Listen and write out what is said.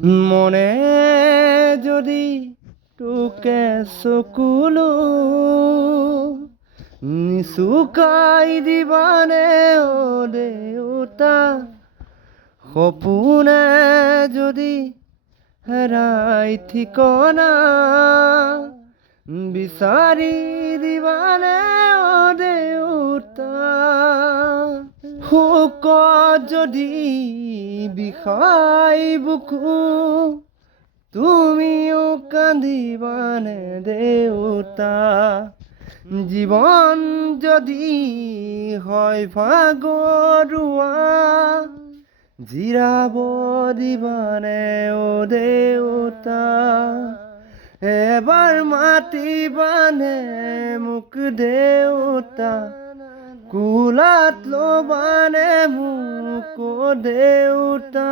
মনে যদি তোকে চকুলো নিচুকাই দিবানে অ দেউতা সপোনে যদি হেৰাই ঠিকনা বিচাৰি দিবানে অ দেউতা শোকত যদি বিষাই বুকু তুমিও কান্দিবানে দেউতা জীৱন যদি হয় ভাগৰুৱা জিৰাব দিবানে অ দেউতা এবাৰ মাতিবানে মোক দেউতা কোলাত ল'বানে মোক অ দেউতা